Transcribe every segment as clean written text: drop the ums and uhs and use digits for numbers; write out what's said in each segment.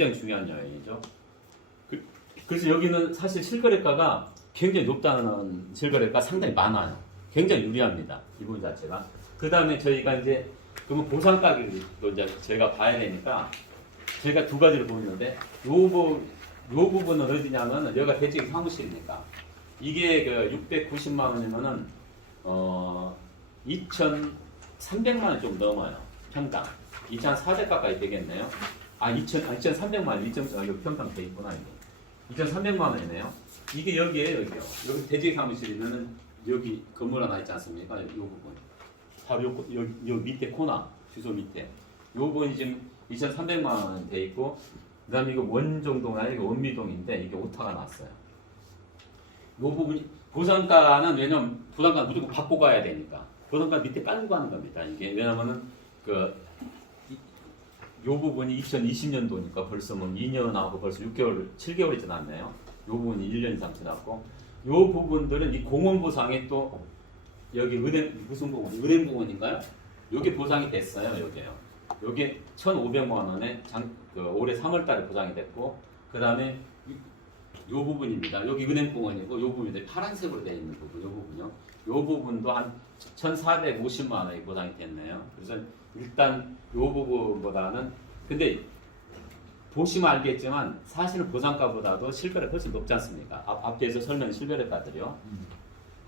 굉장히 중요한 영역이죠. 그래서 여기는 사실 실거래가가 굉장히 높다는 실거래가 상당히 많아요. 굉장히 유리합니다. 이 부분 자체가. 그 다음에 저희가 이제 그러면 보상 가격도 이제 저희가 봐야 되니까 저희가 두 가지를 보는데 요 부분은 어디냐면 여기가 대책 사무실이니까 이게 그 690만 원이면은 2,300만 원 좀 넘어요. 평당. 2,400 가까이 되겠네요. 2,300만 원, 여기 평당 돼 있구나, 이게. 2,300만 원이네요. 이게 여기에요, 여기요. 여기 대지 사무실이면은 여기 건물 하나 있지 않습니까? 요 부분. 바로 요 밑에 코너, 주소 밑에. 요 부분이 지금 2,300만 원 돼 있고, 그 다음에 이거 원정동이 아니고 원미동인데, 이게 오타가 났어요. 요 부분이, 보상가는 왜냐면 보상가 무조건 받고 가야 되니까. 보상가 밑에 깔고 가는 겁니다. 이게 왜냐면은 요 부분이 2020년도니까 벌써 뭐 2년하고 벌써 6개월, 7개월이 지났네요. 요 부분이 1년 이상 지났고, 요 부분들은 이 공원보상에 또 여기 무슨 보건? 은행보건인가요? 요게 보상이 됐어요, 여기에요. 요게 1,500만 원에 올해 3월 달에 보상이 됐고, 그 다음에 요 부분입니다. 여기 은행보건이고, 요 부분이 파란색으로 되어 있는 부분, 요 부분요. 요 부분도 한 1,450만 원이 보상이 됐네요. 그래서 일단 요 부분보다는, 근데 보시면 알겠지만 사실은 보상가보다도 실거래 훨씬 높지 않습니까? 앞에서 설명한 실거래가들이요.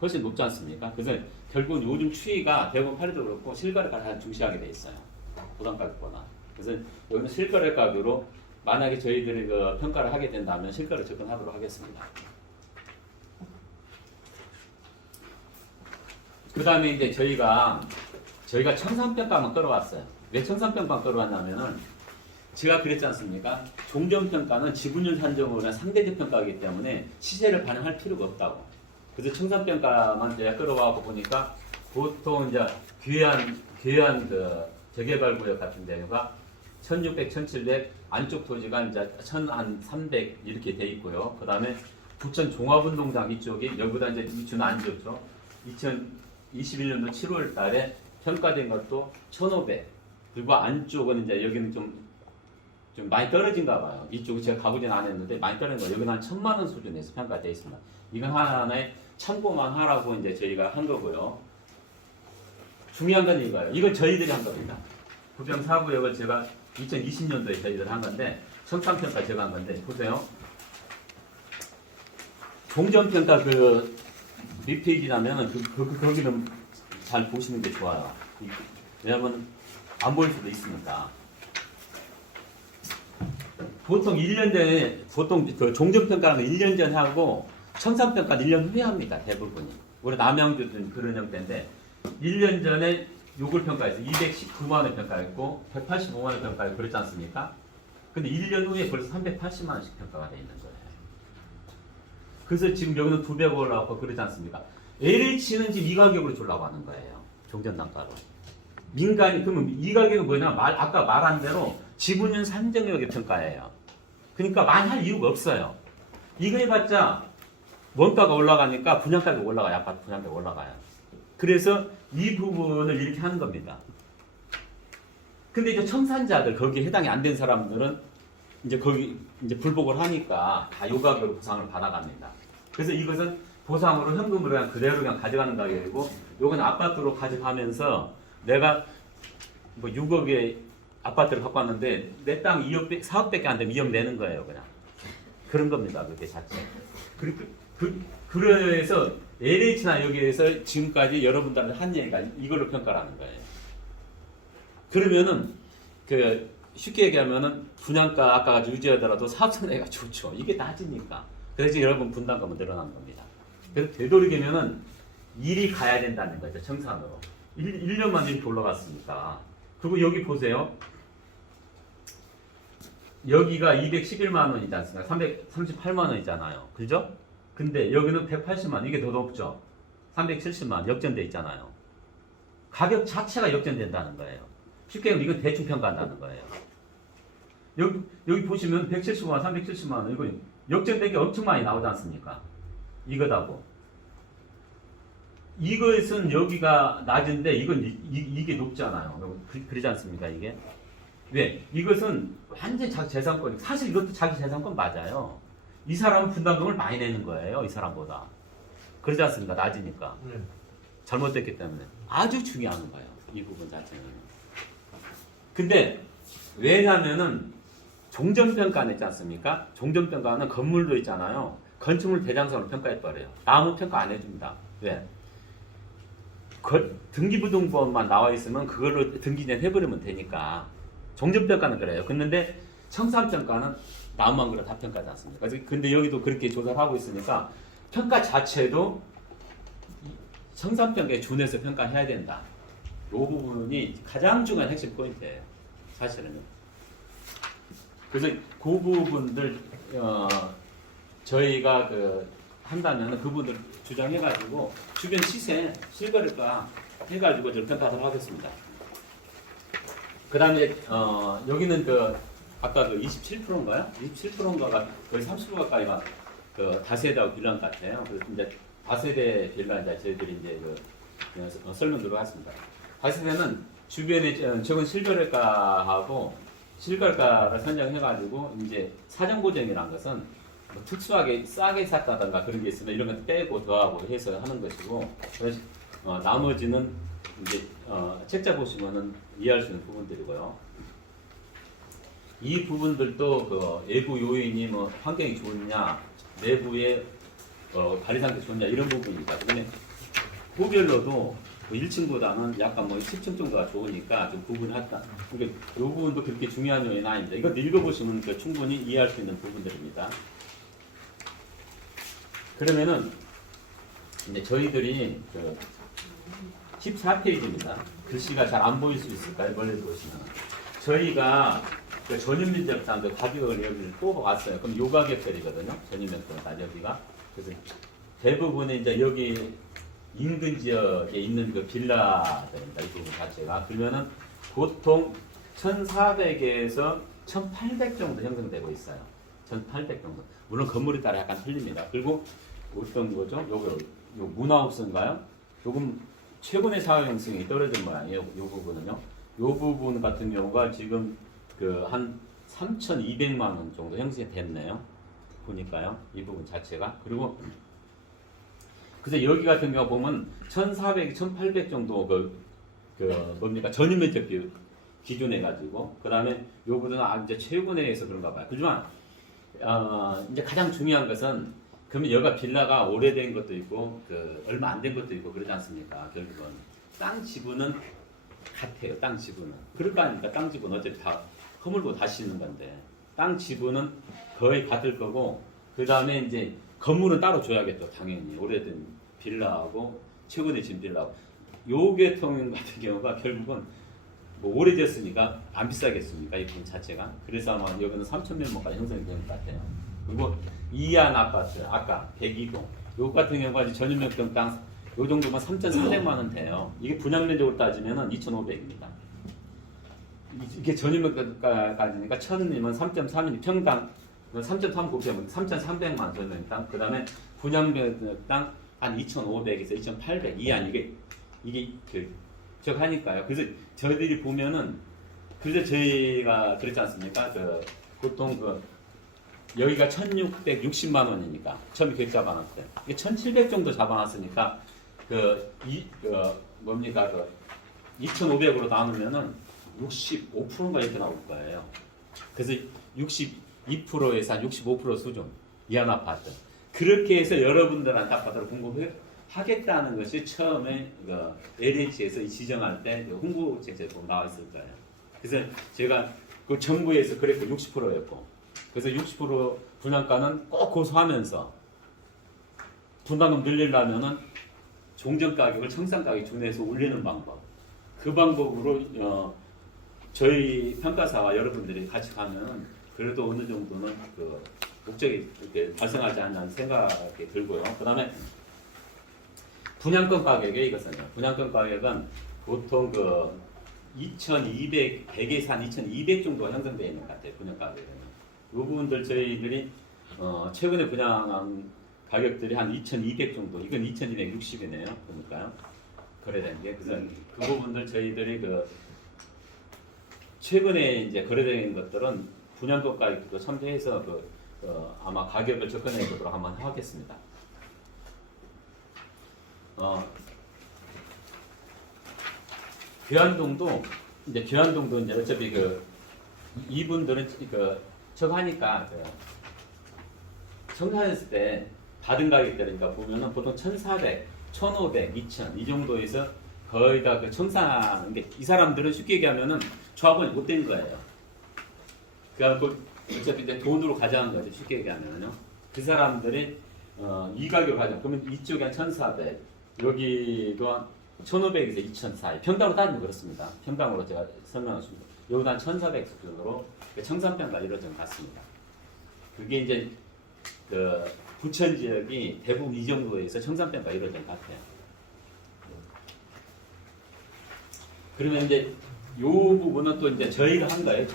훨씬 높지 않습니까? 그래서 결국은 요즘 추이가 대부분 파리도 그렇고 실거래가를 한 중시하게 돼 있어요. 보상가격보다. 그래서 여기는 실거래 가격으로 만약에 저희들이 그 평가를 하게 된다면 실거래 접근하도록 하겠습니다. 그 다음에 이제 저희가 청산평가만 끌어왔어요. 왜 청산평가만 끌어왔냐면은 제가 그랬지 않습니까? 종전평가는 지분율 산정으로 한 상대적 평가이기 때문에 시세를 반영할 필요가 없다고. 그래서 청산평가만 제가 끌어와서 보니까 보통 이제 귀한 그 재개발구역 같은 데가 1600, 1700 안쪽 토지가 이제 1300 이렇게 돼 있고요. 그 다음에 부천 종합운동장 이쪽이 여기보다 이제 위치는 안 좋죠. 2021년도 7월 달에 평가된 것도 1500. 그리고 안쪽은 이제 여기는 좀 많이 떨어진가 봐요. 이쪽은 제가 가보진 않았는데 많이 떨어진 거. 여기는 한 1,000만 원 수준에서 평가되어 있습니다. 이건 하나의 참고만 하라고 이제 저희가 한 거고요. 중요한 건 이거예요. 이건 저희들이 한 겁니다. 부평 4구역을 제가 2020년도에 저희들 한 건데, 청산평가 제가 한 건데, 보세요. 종전평가 몇 페이지냐면, 거기는 잘 보시는 게 좋아요. 왜냐면, 안 보일 수도 있으니까. 보통 1년 전에, 그 종전평가는 1년 전에 하고, 청산평가는 1년 후에 합니다. 대부분이. 우리 남양주도 그런 형태인데, 1년 전에 요걸 평가해서 219만 원 평가했고 185만 원 평가했고 그렇지 않습니까? 근데 1년 후에 벌써 380만 원씩 평가가 되어 있는 거예요. 그래서 지금 여기는 200 올라가고 그렇지 않습니까? LH는 지금 이 가격으로 주려고 하는 거예요. 종전단가로. 민간이, 그러면 이 가격은 뭐냐? 아까 말한 대로 지분율 산정력의 평가예요. 그러니까 많이 할 이유가 없어요. 이거 해봤자 원가가 올라가니까 분양가가 올라가요. 아파트 분양가가 올라가요. 그래서 이 부분을 이렇게 하는 겁니다. 근데 이제 청산자들, 거기에 해당이 안 된 사람들은 이제 거기 이제 불복을 하니까 다 요 가격으로 보상을 받아갑니다. 그래서 이것은 보상으로 현금으로 그냥 그대로 그냥 가져가는 가격이고, 요건 아파트로 가져가면서 내가 뭐 6억에 아파트를 갖고 왔는데 내 땅 2억, 4억밖에 안 되면 2억 내는 거예요, 그냥. 그런 겁니다, 그게 자체. 그래서 LH나 여기에서 지금까지 여러분들한테 한 얘기가 이걸로 평가를 하는 거예요. 그러면은 쉽게 얘기하면은 분양가 아까 유지하더라도 사업성내가 좋죠. 이게 낮으니까. 그래서 여러분 분담금은 늘어나는 겁니다. 그래서 되도록이면은 일이 가야 된다는 거죠. 청산으로. 1년만 이렇게 올라갔으니까. 그리고 여기 보세요. 여기가 211만 원이지 않습니까? 338만 원이잖아요. 그죠? 근데 여기는 180만 원, 이게 더 높죠? 370만 원, 역전돼 있잖아요. 가격 자체가 역전된다는 거예요. 쉽게 얘기하면 이건 대충 평가한다는 거예요. 여기 보시면 170만 원, 370만 원, 이거 역전되기 엄청 많이 나오지 않습니까? 이거다고. 이것은 여기가 낮은데 이건 이게 높잖아요. 그러지 않습니까? 이게 왜? 이것은 완전 자기 재산권. 사실 이것도 자기 재산권 맞아요. 이 사람은 분담금을 많이 내는 거예요. 이 사람보다. 그러지 않습니까? 낮으니까. 네. 잘못됐기 때문에. 아주 중요한 거예요. 이 부분 자체는. 근데 왜냐면은 종전평가는 있지 않습니까? 종전평가는 건물도 있잖아요. 건축물 대장성으로 평가해버려요. 나무 평가 안 해줍니다. 왜? 등기부등본만 나와 있으면 그걸로 등기전 해버리면 되니까. 종전평가는 그래요. 근데 청산평가는 나무만 그래 다 평가하지 않습니까? 근데 여기도 그렇게 조사를 하고 있으니까 평가 자체도 청산평가에 준해서 평가해야 된다. 이 부분이 가장 중요한 핵심 포인트예요. 사실은요. 그래서 그 부분들 저희가 한다면 그분들 주장해가지고 주변 시세 실거래가 해가지고 좀 평가하도록 하겠습니다. 그 다음에 여기는 아까 27%인가요? 27%인가가 거의 30% 가까이가 다세대하고 빌라 같아요. 그래서 이제 다세대 빌라 이제 저희들이 이제 설명 들어갔습니다. 다세대는 주변에 적은 실거래가하고 실거래가를 선정해가지고 이제 사정보정이라는 것은 뭐 특수하게 싸게 샀다던가 그런 게 있으면 이런 것 빼고 더하고 해서 하는 것이고, 그래서 나머지는 이제 책자 보시면은 이해할 수 있는 부분들이고요. 이 부분들도 외부 요인이 뭐 환경이 좋느냐, 내부의 관리 상태 좋느냐 이런 부분입니다. 그다음에 호별로도 1층보다는 약간 뭐 10층 정도가 좋으니까 좀 구분했다. 그러니까 이 부분도 그렇게 중요한 요인은 아닙니다. 이거 읽어보시면 충분히 이해할 수 있는 부분들입니다. 그러면은 이제 저희들이 14페이지입니다. 글씨가 잘 안 보일 수 있을까요? 멀리서 보시면. 저희가 전유면적당 가격을 여기를 또 왔어요. 그럼 요 가격들이거든요. 전유면적당 여기가. 그래서 대부분의 이제 여기 인근 지역에 있는 빌라들입니다. 이 부분 자체가. 그러면은 보통 1,400에서 1,800 정도 형성되고 있어요. 1,800 정도. 물론 건물에 따라 약간 틀립니다. 그리고 어떤 거죠? 요 문하우스인가요? 조금 최근의 사회형성이 떨어진 모양이에요. 요 부분은요. 요 부분 같은 경우가 지금 한 3,200만 원 정도 형성이 됐네요. 보니까요. 이 부분 자체가. 그리고 그래서 여기 같은 경우 보면 1,400, 1,800 정도 뭡니까? 전유면적 기준해 가지고 그다음에 요거는 이제 최근에서 그런가 봐요. 그지만 이제 가장 중요한 것은 그러면 여기가 빌라가 오래된 것도 있고 얼마 안 된 것도 있고 그러지 않습니까? 결국은 땅 지분은 같아요. 땅 지분은 그럴 거 아닙니까? 땅 지분은 어차피 다 허물고 다시 있는 건데 땅 지분은 거의 같을 거고 그 다음에 이제 건물은 따로 줘야겠죠. 당연히 오래된 빌라하고 최근에 지은 빌라하고 요 계통 같은 경우가 결국은 뭐 오래됐으니까 안 비싸겠습니까? 이 부분 자체가. 그래서 아마 여기는 3,000명까지 형성이 되는 것 같아요. 그리고 이안 아파트 아까 102동 요 같은 경우가 전유면적 땅 요 정도면 3,400만 원 돼요. 이게 분양면적으로 따지면은 2,500입니다. 이게 전유면적까지니까 1,000이면 3.3이니 평당 3.3 곱하면 3,300만 원 전면 땅. 그다음에 분양면적 땅 한 2,500에서 2,800 이안 이게 적 하니까요. 그래서 저희들이 보면은 그래서 저희가 그렇지 않습니까? 보통 여기가 1,660만 원이니까 처음에 계획 잡아놨을 때 이게 1,700 정도 잡아놨으니까 뭡니까 2,500으로 나누면은 65%가 이렇게 나올 거예요. 그래서 62%에서 한 65% 수준 이안 아파트 그렇게 해서 여러분들한테 아파트를 공급하겠다는 것이 처음에 LH에서 지정할 때 홍보책에 나와 있을 거예요. 그래서 제가 정부에서 그랬고 60%였고 그래서 60% 분양가는 꼭 고수하면서 분담금 늘리려면은 종전가격을 청산가격에 준해서 올리는 방법. 그 방법으로 저희 평가사와 여러분들이 같이 가면 그래도 어느 정도는 목적이 이렇게 발생하지 않는 생각이 들고요. 그 다음에 분양권 가격에 이것은요. 분양권 가격은 보통 2,200, 100에서 한 2,200 정도 형성되어 있는 것 같아요. 분양 가격은. 이 부분들 저희들이 최근에 분양한 가격들이 한 2,200 정도. 이건 2,260이네요. 보니까요. 거래된 게. 그래서 그 부분들 저희들이 최근에 이제 거래된 것들은 분양가 가격도 참조해서 아마 가격을 접근해 보도록 한번 하겠습니다. 교환동도 이제 어차피 이분들은 저거 하니까 청산했을 때 받은 가격대니까 보면은 보통 1,400, 1,500, 2,000 이 정도에서 거의 다 청산, 이 사람들은 쉽게 얘기하면은 조합원이 못 된 거예요. 그래갖고 어차피 이제 돈으로 가져간 거죠. 쉽게 얘기하면요. 그 사람들이 이 가격을 가져. 그러면 이쪽에 한 1,400, 여기도 한 1,500에서 2,000 사이. 평당으로 따지면 그렇습니다. 평당으로 제가 설명하십니다. 여기도 한 1,400 정도로 청산평가 이루어진 것 같습니다. 그게 이제 부천 지역이 대부분 이 정도에서 청산평가 이루어진 것 같아요. 그러면 이제 요 부분은 또 이제 저희가 한 거예요.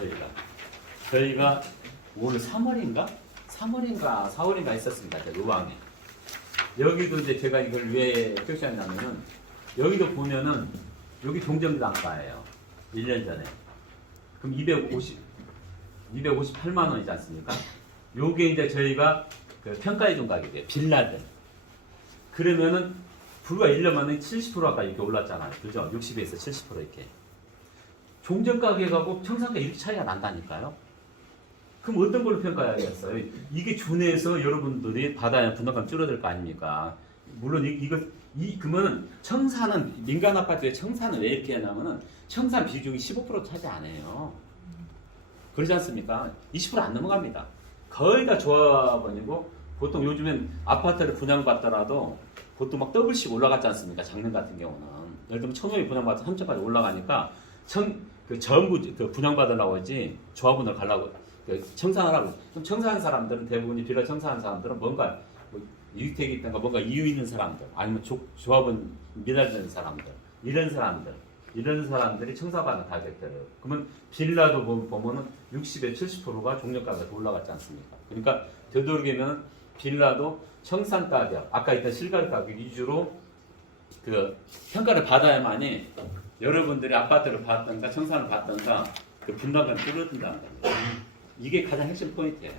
저희가 오늘 3월인가 4월인가 했었습니다. 요방에. 여기도 이제 제가 이걸 왜 표시하냐면은 여기도 보면은 여기 동정단가예요. 1년 전에. 그럼 258만 원이지 않습니까? 요게 이제 저희가 평가해준 가격이에요. 빌라들. 그러면은 불과 1년 만에 70%가 이렇게 올랐잖아요. 그죠? 60에서 70% 이렇게. 종전 가격하고 청산가 이렇게 차이가 난다니까요. 그럼 어떤 걸로 평가해야겠어요? 이게 준해서 여러분들이 받아야 분담감 줄어들 거 아닙니까? 물론 그러면 청산은 민간 아파트의 청산은 왜 이렇게 하냐면은 청산 비중이 15% 차지 안 해요. 그러지 않습니까? 20% 안 넘어갑니다. 거의 다 조합원이고 보통 요즘엔 아파트를 분양받더라도 그것도 막 더블씩 올라갔지 않습니까? 작년 같은 경우는 예를 들면 1,500 분양받아서 3,000까지 올라가니까 전부 분양받으려고 하지 조합원을 가려고 청산하라고. 그럼 청산한 사람들은 대부분이 빌라 청산한 사람들은 뭔가 유택이 있던가 뭔가 이유 있는 사람들 아니면 조합은 미달되는 사람들 이런 사람들이 청사받는 가격대를 그러면 빌라도 보면은 60에 70%가 종료가가 더 올라갔지 않습니까? 그러니까 되도록이면 빌라도 청산 가격 아까 있던 실거래 가격 위주로 평가를 받아야만이 여러분들이 아파트를 받든가 청산을 받든가 분담감이 줄어든다는 겁니다. 이게 가장 핵심 포인트예요.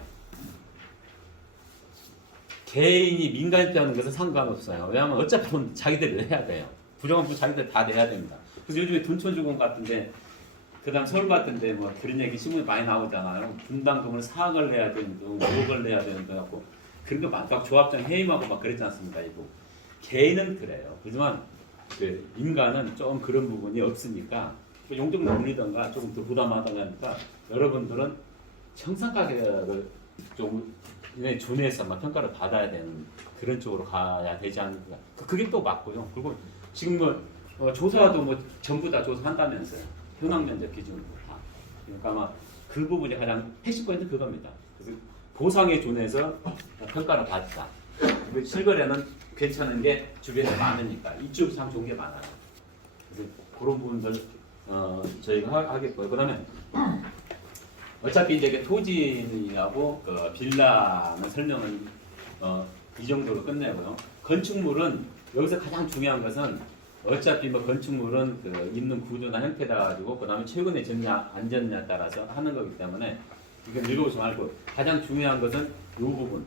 개인이 민간입자하는 것은 상관없어요. 왜냐하면 어차피 돈 자기들이 내야 돼요. 부정한 자기들 다 내야 됩니다. 그래서 요즘에 둔촌주공 같은데 그 다음 서울 같은데 뭐 그런 얘기 신문에 많이 나오잖아요. 분담금을 4억을 내야 되는 등 5억을 내야 되는 등 하고 그런 거 막 조합장 해임하고 막 그랬지 않습니까? 이거 개인은 그래요. 하지만 민간은 좀 그런 부분이 없으니까 용적률 올리던가 조금 더 부담하던가 하니까 여러분들은 청산 가격을 좀 준해서 평가를 받아야 되는 그런 쪽으로 가야 되지 않을까. 그게 또 맞고요. 그리고 지금 조사도 전부 다 조사한다면서요. 현황 면적 기준으로 다. 그러니까 아마 그 부분이 가장 핵심 포인트 그겁니다. 그래서 보상에 준해서 평가를 받자. 그리고 실거래는 괜찮은 게 주변에 많으니까 이쪽 상 좋은 게 많아요. 그래서 그런 부분들 저희가 하겠고요. 그다음에 어차피 이제 토지하고 빌라는 설명은 이 정도로 끝내고요. 건축물은 여기서 가장 중요한 것은 어차피 건축물은 있는 구조나 형태다 가지고 그다음에 최근에 졌냐 안 졌냐에 따라서 하는 거기 때문에 이건 읽어보지 말고 가장 중요한 것은 이 부분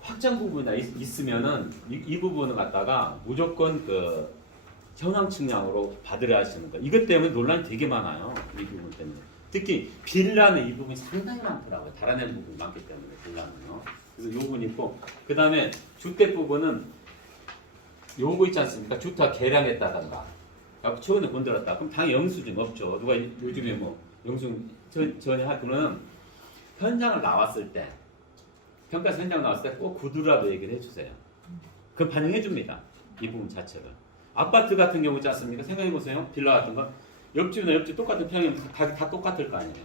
확장 부분이 있으면은 이 부분을 갖다가 무조건 현황 측량으로 받으려 하시는 거. 이것 때문에 논란이 되게 많아요. 이 부분 때문에. 특히 빌라는 이 부분이 상당히 많더라고요. 달아내는 부분이 많기 때문에 빌라는요. 그래서 이 부분이 있고 그 다음에 주택 부분은 요거 있지 않습니까? 주택 개량했다던가 최근에 건드렸다. 그럼 당연히 영수증 없죠. 누가 요즘에 영수증 전에 그러면 현장을 나왔을 때 평가에서 현장 나왔을 때 꼭 구두라도 얘기를 해주세요. 그럼 반영해 줍니다. 이 부분 자체를. 아파트 같은 경우 있지 않습니까? 생각해보세요. 빌라 같은 거. 옆집이나 옆집 똑같은 평형 가격 다 똑같을 거 아니에요.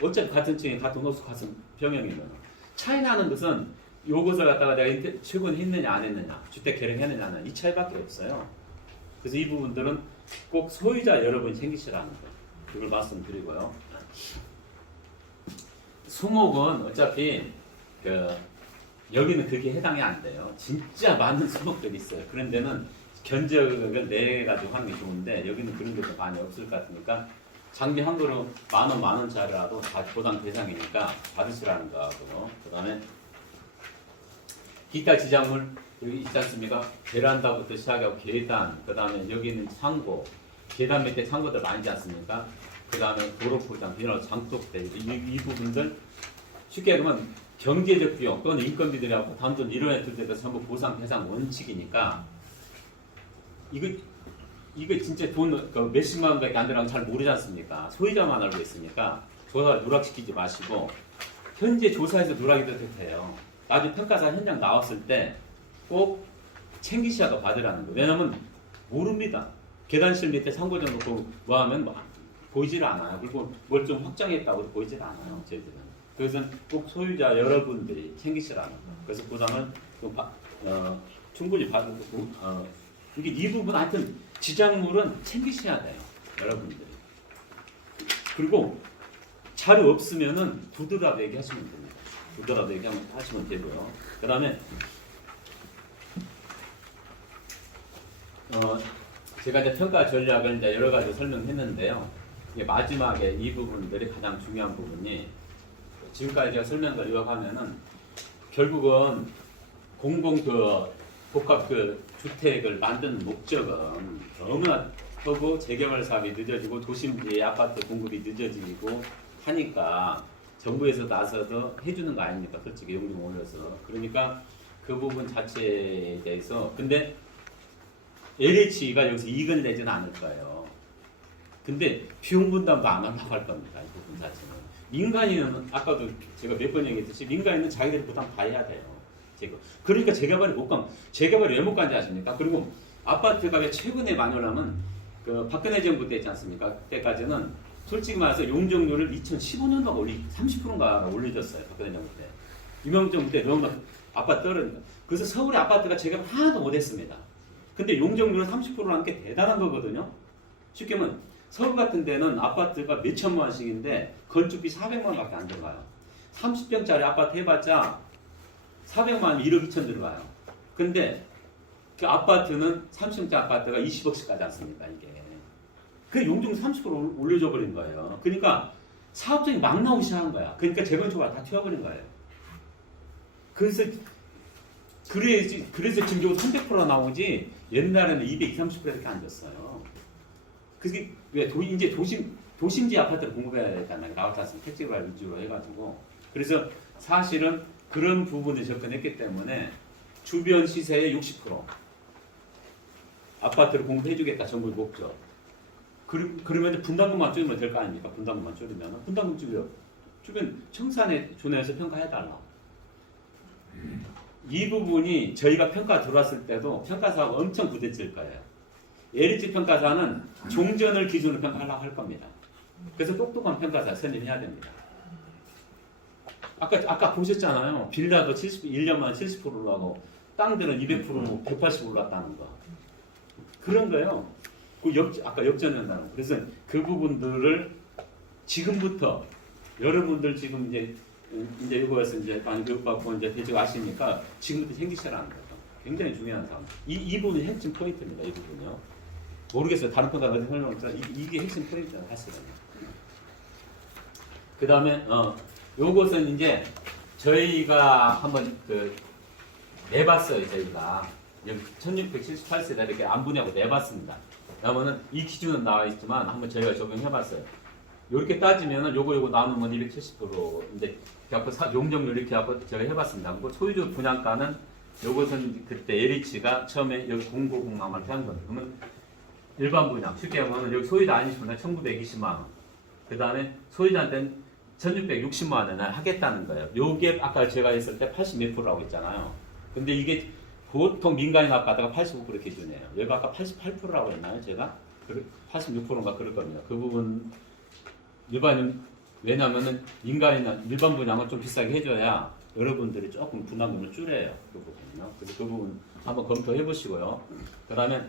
어차피 같은 층에 같은 호수 같은 평형이면. 차이 나는 것은 요것을 갖다가 내가 최근에 했느냐 안 했느냐 주택 개량했느냐는 이 차이밖에 없어요. 그래서 이 부분들은 꼭 소유자 여러분이 챙기시라는 거. 그걸 말씀드리고요. 수목은 어차피 여기는 그게 해당이 안 돼요. 진짜 많은 수목들이 있어요. 그런 데는 견적을 내 가지고 하는 게 좋은데 여기는 그런 것도 많이 없을 것 같으니까 장비 한 그릇 만 원짜리라도 다 보상 대상이니까 받으시라는 거하고 그다음에 기타 지장물 여기 있지 않습니까? 베란다부터 시작하고 계단, 그다음에 여기는 창고, 계단 밑에 창고들 많이 있지 않습니까? 그다음에 도로포장, 비닐 장독대 이 부분들 쉽게 그러면 경제적 비용 또는 인건비들하고 단돈 이런 애들도 전부 보상 대상 원칙이니까 이거 진짜 돈 몇십만 원밖에 안 들어가면 잘 모르지 않습니까? 소유자만 알고 있으니까 조사 누락시키지 마시고 현재 조사해서 누락이 더 돼요. 나중에 평가사 현장 나왔을 때 꼭 챙기셔야 받으라는 거예요. 왜냐면 모릅니다. 계단실 밑에 상고전 놓고 뭐 하면 보이질 않아요. 그리고 뭘 좀 확장했다고 보이질 않아요. 저희들은. 그래서 꼭 소유자 여러분들이 챙기시라는 거예요. 그래서 보상을 좀 충분히 받고 이게 이 부분 하여튼 지장물은 챙기셔야 돼요. 여러분들이. 그리고 자료 없으면은 부드럽게 얘기하시면 됩니다. 부드럽게 얘기하시면 되고요. 그 다음에 제가 이제 평가 전략을 이제 여러 가지 설명했는데요. 이게 마지막에 이 부분들이 가장 중요한 부분이 지금까지 제가 설명한 걸 요약하면은 결국은 공공 복합 주택을 만드는 목적은 너무나 크고 재개발 사업이 늦어지고 도심지의 아파트 공급이 늦어지고 하니까 정부에서 나서서 해주는 거 아닙니까? 솔직히 용적 올려서. 그러니까 그 부분 자체에 대해서 근데 LH가 여기서 이익을 내지는 않을 거예요. 근데 비용 분담도 안 한다고 할 겁니다. 이 부분 자체는. 민간인은 아까도 제가 몇 번 얘기했듯이 민간인은 자기들이 부담 다 해야 돼요. 그러니까 재개발이 못 가면 재개발이 왜 못 간지 아십니까? 그리고 아파트 값이 최근에 많이 올라면 그 박근혜 정부 때 있지 않습니까? 그때까지는 솔직히 말해서 용적률을 2015년도가 30%인가 올려줬어요. 박근혜 정부 때. 이명박 정부 때 너무 아파트 떨어지니까. 그래서 서울의 아파트가 재개발 하나도 못했습니다. 근데 용적률은 30%라는 게 대단한 거거든요. 쉽게 말하면 서울 같은 데는 아파트가 몇 천만 원씩인데 건축비 400만 원밖에 안 들어가요. 30평짜리 아파트 해봤자 400만 원 1억 2천 들어가요. 근데 그 아파트는 30평짜리 아파트가 20억씩 가지 않습니까? 이게. 그 용적률 30% 올려줘 버린 거예요. 그러니까 사업적인 막 나오기 시작한 거야. 그러니까 재건축을 다 튀어버린 거예요. 그래서 지금 300%가 나오지 옛날에는 220, 30%밖에 안 줬어요. 그게 왜 이제 도심지 아파트를 공급해야 되잖아요. 나왔지 않습니까? 택지개발 위주로 해가지고. 그래서 사실은 그런 부분에 접근했기 때문에 주변 시세의 60% 아파트를 공급해주겠다. 정부의 목적. 그러면 이제 분담금만 줄이면 될 거 아닙니까? 분담금만 줄이면 분담금 줄여. 주변 청산에 준해서 평가해달라. 이 부분이 저희가 평가 들어왔을 때도 평가사하고 엄청 부딪힐 거예요. LH 평가사는 종전을 기준으로 평가하려고 할 겁니다. 그래서 똑똑한 평가사 선임해야 됩니다. 아까 보셨잖아요. 빌라도 1년 만에 70%로 하고 땅들은 200%, 180% 올랐다는 거. 그런 거예요. 아까 역전한다는 거. 그래서 그 부분들을 지금부터 여러분들 지금 이제 이거에서 이제 많이 교육받고 이제 대충 아시니까 지금부터 생기시라는 거죠. 굉장히 중요한 상황. 이 부분이 핵심 포인트입니다. 이 부분요. 모르겠어요. 다른 분들 어떻게 설명할지. 이게 핵심 포인트예요. 사실은. 그 다음에 요것은 이제 저희가 한번 내봤어요. 저희가 여기 1678세대 이렇게 안분하고 내봤습니다. 그러면은 이 기준은 나와 있지만 한번 저희가 적용해봤어요. 이렇게 따지면은 요거 나누면 270%인데 용적률 이렇게 제가 해봤습니다. 그리고 소유주 분양가는 요것은 그때 LH가 처음에 여기 공고공항을 한 거예요. 그러면 일반 분양 쉽게 하면 여기 소유자 아니시면 1920만 원. 그 다음에 소유자한테는 1660만 원을 하겠다는 거예요. 요게 아까 제가 했을 때 80몇 %라고 했잖아요. 근데 이게 보통 민간인 아파트가 85% 기준이에요. 여기 아까 88%라고 했나요? 제가? 86%인가 그럴 겁니다. 그 부분 왜냐면은 민간이나 일반 분양은 좀 비싸게 해줘야 여러분들이 조금 분담금을 줄여요. 그 부분요. 그래서 그 부분 한번 검토해 보시고요. 그 다음에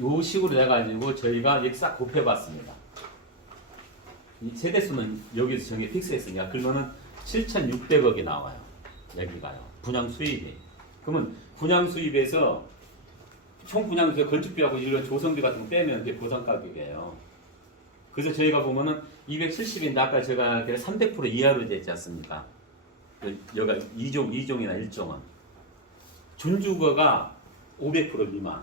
요 식으로 해가지고 저희가 이렇게 싹 곱해봤습니다. 이 세대수는 여기서 정해 픽스했으니까 그러면은 7,600억이 나와요. 여기가요. 분양 수입이. 그러면 분양 수입에서 총 분양 그 건축비하고 이런 조성비 같은 거 빼면 그게 보상 가격이에요. 그래서 저희가 보면은 270인데 아까 제가 300% 이하로 되어 있지 않습니까? 여기가 2종이나 1종은 준주거가 500% 미만,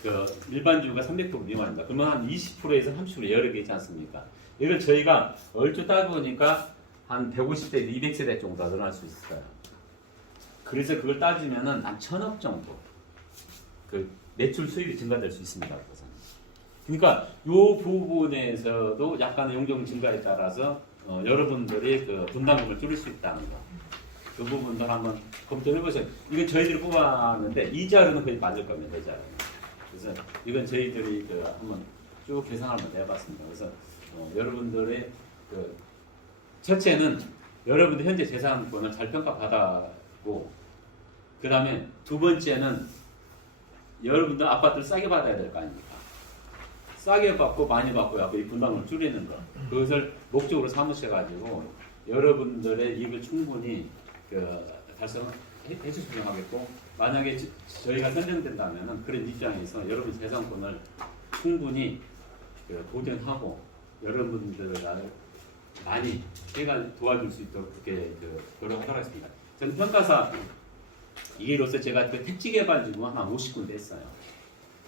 그 일반 주거가 300% 미만입니다. 그러면 한 20%에서 30% 여러 개 있지 않습니까? 이걸 저희가 얼추 따져보니까 한 150세대, 200세대 정도 늘어날 수 있어요. 그래서 그걸 따지면은 한 1000억 정도 그 매출 수입이 증가될 수 있습니다. 그러니까 이 부분에서도 약간의 용적 증가에 따라서 여러분들이 그 분담금을 줄일 수 있다는 거. 그 부분도 한번 검토해 보세요. 이건 저희들이 뽑았는데 이자료는 거의 맞을 겁니다. 이자료. 그래서 이건 저희들이 그 한번 쭉 계산 한번 해봤습니다. 그래서 여러분들의 그 첫째는 여러분들 현재 재산권을 잘 평가받았고, 그 다음에 두 번째는 여러분들 아파트를 싸게 받아야 될 거 아닙니까? 싸게 받고 많이 받고 약간 이 분담을 줄이는 거, 그것을 목적으로 삼으셔가지고 여러분들의 이익을 충분히 달성해 주시면 하겠고, 만약에 저희가 선정된다면 그런 입장에서 여러분 재산권을 충분히 보존하고 여러분들을 많이 해가 도와줄 수 있도록 그렇게 노력하도록 하겠습니다. 저는 평가사 이로서 제가 택지개발지구 한 50군데 했어요.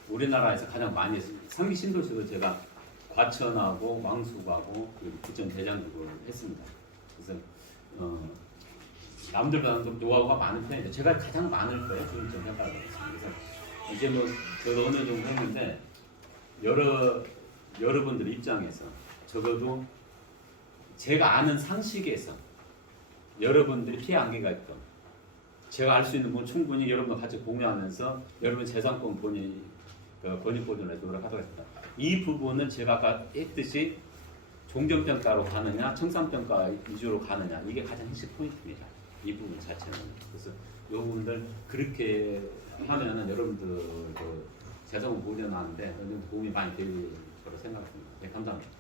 우리나라에서 가장 많이 했습니다. 3기 신도시도 제가 과천하고 왕숙하고 부천 대장주를 했습니다. 그래서 남들보다는 좀 노하우가 많은 편인데 제가 가장 많을 거예요. 지금 좀 평가를 했습니다. 그래서 이제 뭐 저도 어느 정도 했는데 여러분들 입장에서 적어도 제가 아는 상식에서 여러분들이 피해 안개가 있건 제가 알 수 있는 건 충분히 여러분과 같이 공유하면서 여러분 재산권 권익 보존에 노력하도록 하겠습니다. 이 부분은 제가 아까 했듯이 종전평가로 가느냐 청산평가 위주로 가느냐 이게 가장 핵심 포인트입니다. 이 부분 자체는. 그래서 이 부분들 그렇게 하면은 여러분들 그 재산권 보존하는데 어느 정도 도움이 많이 될 거로 생각합니다. 네, 감사합니다.